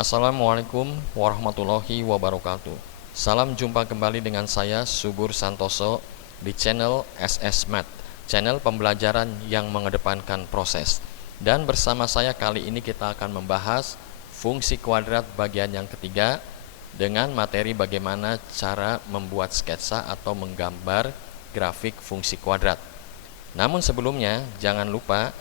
Assalamualaikum warahmatullahi wabarakatuh. Salam jumpa kembali dengan saya Subur Santoso di channel SS Math, channel pembelajaran yang mengedepankan proses. Dan bersama saya kali ini kita akan membahas fungsi kuadrat bagian yang ketiga dengan materi bagaimana cara membuat sketsa atau menggambar grafik fungsi kuadrat. Namun sebelumnya jangan lupa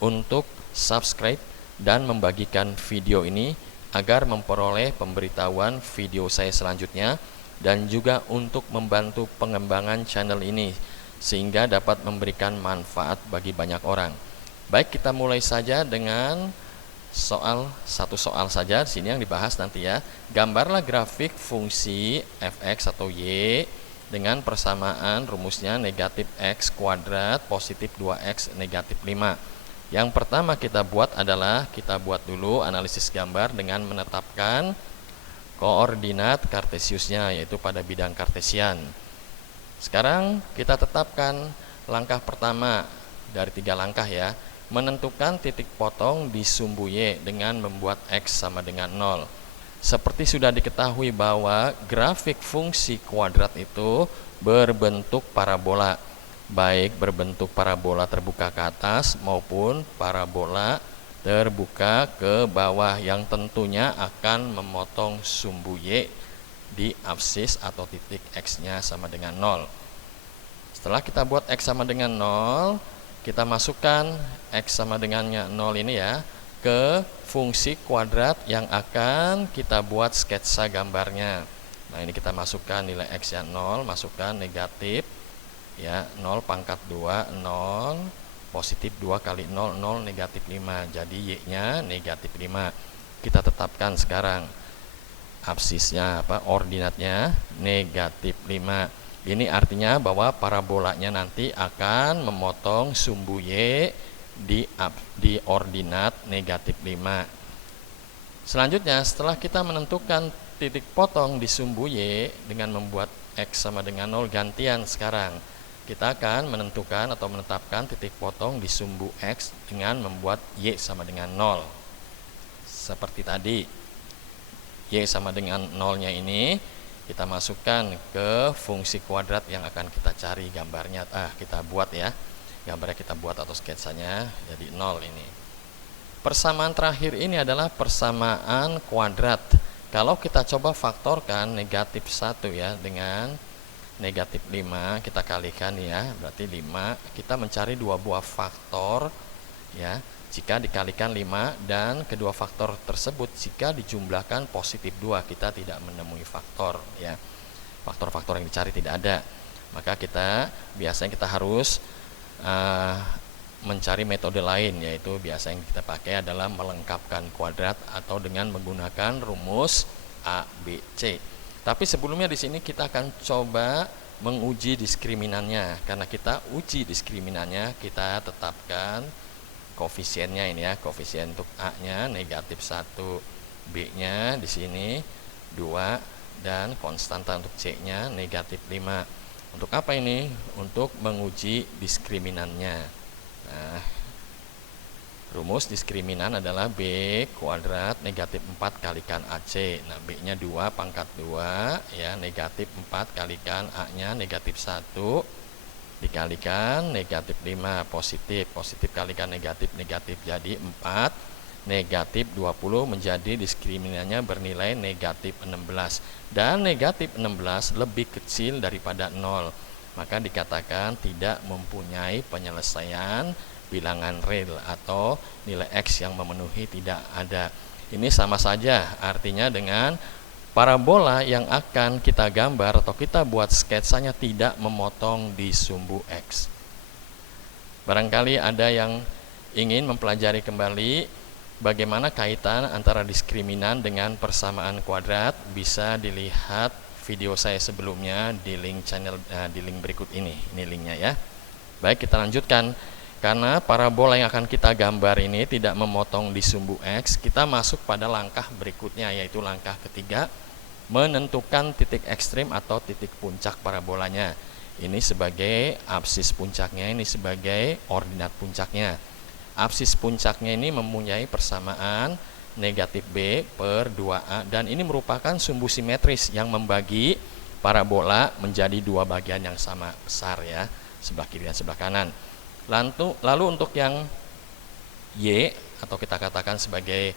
untuk subscribe dan membagikan video ini agar memperoleh pemberitahuan video saya selanjutnya, dan juga untuk membantu pengembangan channel ini sehingga dapat memberikan manfaat bagi banyak orang. Baik, kita mulai saja dengan satu soal saja di sini yang dibahas nanti ya. Gambarlah grafik fungsi fx atau y dengan persamaan rumusnya negatif x kuadrat positif 2x negatif 5. Yang pertama kita buat adalah kita buat dulu analisis gambar dengan menetapkan koordinat kartesiusnya, yaitu pada bidang kartesian. Sekarang kita tetapkan langkah pertama dari 3 langkah ya, menentukan titik potong di sumbu y dengan membuat x sama dengan 0. Seperti sudah diketahui bahwa grafik fungsi kuadrat itu berbentuk parabola, baik berbentuk parabola terbuka ke atas maupun parabola terbuka ke bawah, yang tentunya akan memotong sumbu y di absis atau titik x-nya sama dengan 0. Setelah kita buat x sama dengan 0, kita masukkan x sama dengannya 0 ini ya ke fungsi kuadrat yang akan kita buat sketsa gambarnya. Nah, ini kita masukkan nilai x nya 0, masukkan negatif ya 0 pangkat 2 0 positif 2 kali 0 0 negatif 5, jadi y nya negatif 5. Kita tetapkan sekarang absisnya ordinatnya negatif 5. Ini artinya bahwa parabolanya nanti akan memotong sumbu y di ordinat negatif 5. Selanjutnya, setelah kita menentukan titik potong di sumbu y dengan membuat x sama dengan 0, gantian sekarang kita akan menentukan atau menetapkan titik potong di sumbu x dengan membuat y sama dengan 0. Seperti tadi, y sama dengan 0-nya ini kita masukkan ke fungsi kuadrat yang akan kita cari gambarnya. Kita buat ya, gambarnya kita buat atau sketsanya jadi 0 ini. Persamaan terakhir ini adalah persamaan kuadrat. Kalau kita coba faktorkan negatif 1 ya dengan negatif 5, kita kalikan ya, berarti 5. Kita mencari dua buah faktor ya. Jika dikalikan 5 dan kedua faktor tersebut jika dijumlahkan positif 2, kita tidak menemui faktor ya. Faktor-faktor yang dicari tidak ada. Maka biasanya kita harus mencari metode lain, yaitu biasa yang kita pakai adalah melengkapkan kuadrat atau dengan menggunakan rumus A, B, C. Tapi sebelumnya di sini kita akan coba menguji diskriminannya. Karena kita uji diskriminannya, kita tetapkan koefisiennya ini ya. Koefisien untuk A-nya negatif 1, B-nya di sini 2, dan konstanta untuk C-nya negatif 5. Untuk apa ini? Untuk menguji diskriminannya. Nah, rumus diskriminan adalah B kuadrat negatif 4 kalikan AC. Nah, B-nya 2 pangkat 2 ya, negatif 4 kalikan A-nya negatif 1 dikalikan negatif 5 positif. Positif kalikan negatif negatif jadi 4, negatif 20 menjadi diskriminannya bernilai negatif 16. Dan negatif 16 lebih kecil daripada 0. Maka dikatakan tidak mempunyai penyelesaian bilangan real atau nilai x yang memenuhi tidak ada. Ini sama saja artinya dengan parabola yang akan kita gambar atau kita buat sketsanya tidak memotong di sumbu x. Barangkali ada yang ingin mempelajari kembali bagaimana kaitan antara diskriminan dengan persamaan kuadrat, bisa dilihat video saya sebelumnya di link channel di link berikut ini. Ini linknya ya. Baik, kita lanjutkan. Karena parabola yang akan kita gambar ini tidak memotong di sumbu x, kita masuk pada langkah berikutnya, yaitu langkah ketiga, menentukan titik ekstrim atau titik puncak parabolanya. Ini sebagai absis puncaknya, ini sebagai ordinat puncaknya. Absis puncaknya ini mempunyai persamaan negatif B per 2A, dan ini merupakan sumbu simetris yang membagi parabola menjadi dua bagian yang sama besar ya, sebelah kiri dan sebelah kanan. Lalu untuk yang Y, atau kita katakan sebagai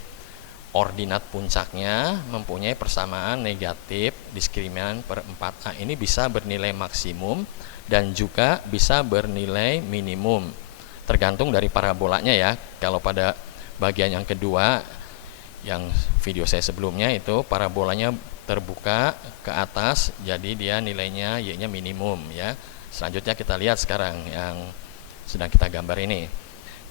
ordinat puncaknya, mempunyai persamaan negatif diskriminan per 4A. Ini bisa bernilai maksimum dan juga bisa bernilai minimum, tergantung dari parabolanya ya. Kalau pada bagian yang kedua, yang video saya sebelumnya itu parabolanya terbuka ke atas, jadi dia nilainya Y-nya minimum ya. Selanjutnya kita lihat sekarang yang sedang kita gambar ini.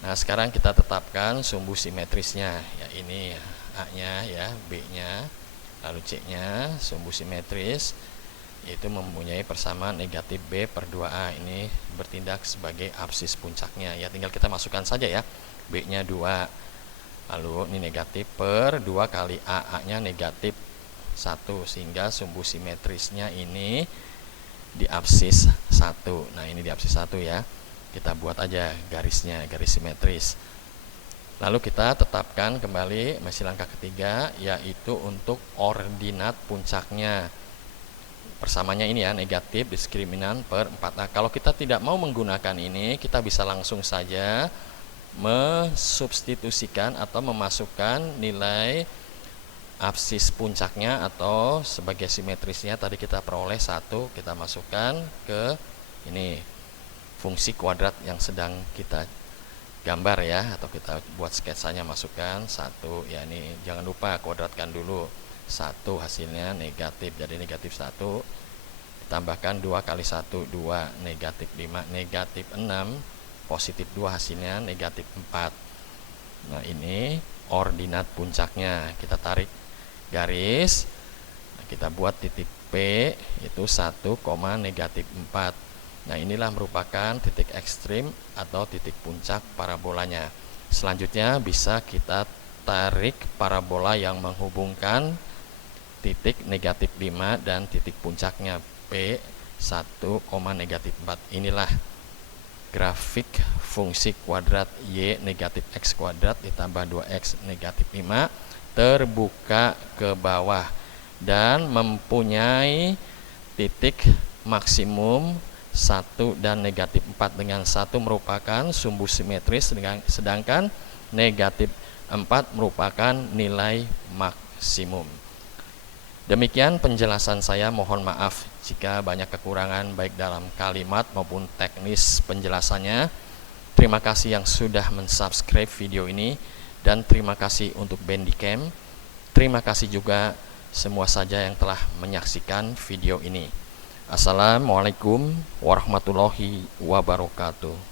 Nah, sekarang kita tetapkan sumbu simetrisnya ya, ini A-nya ya, B-nya, lalu C-nya, sumbu simetris yaitu mempunyai persamaan negatif B per 2A. Ini bertindak sebagai apsis puncaknya ya, tinggal kita masukkan saja ya. B-nya 2, lalu ini negatif per 2 kali A-nya negatif 1, sehingga sumbu simetrisnya ini di apsis 1. Nah, ini di apsis 1 ya. Kita buat aja garisnya, garis simetris. Lalu kita tetapkan kembali masih langkah ketiga, yaitu untuk ordinat puncaknya. Persamanya ini ya, negatif diskriminan per 4A. Kalau kita tidak mau menggunakan ini, kita bisa langsung saja mensubstitusikan atau memasukkan nilai apsis puncaknya atau sebagai simetrisnya tadi kita peroleh 1, kita masukkan ke ini fungsi kuadrat yang sedang kita gambar ya, atau kita buat sketsanya, masukkan 1 ya, ini jangan lupa kuadratkan dulu. 1 hasilnya negatif, jadi negatif 1 ditambahkan 2 kali 1 2, negatif 5, negatif 6, positif 2 hasilnya negatif 4. Nah, ini ordinat puncaknya. Kita tarik garis, nah, kita buat titik P itu 1, negatif 4. Nah, inilah merupakan titik ekstrim atau titik puncak parabolanya. Selanjutnya bisa kita tarik parabola yang menghubungkan titik negatif 5 dan titik puncaknya P 1, negatif 4. Inilah grafik fungsi kuadrat Y negatif X kuadrat ditambah 2X negatif 5 terbuka ke bawah dan mempunyai titik maksimum 1 dan negatif 4, dengan 1 merupakan sumbu simetris sedangkan negatif 4 merupakan nilai maksimum. Demikian penjelasan saya, mohon maaf jika banyak kekurangan baik dalam kalimat maupun teknis penjelasannya. Terima kasih yang sudah mensubscribe video ini dan terima kasih untuk Bandicam. Terima kasih juga semua saja yang telah menyaksikan video ini. Assalamualaikum warahmatullahi wabarakatuh.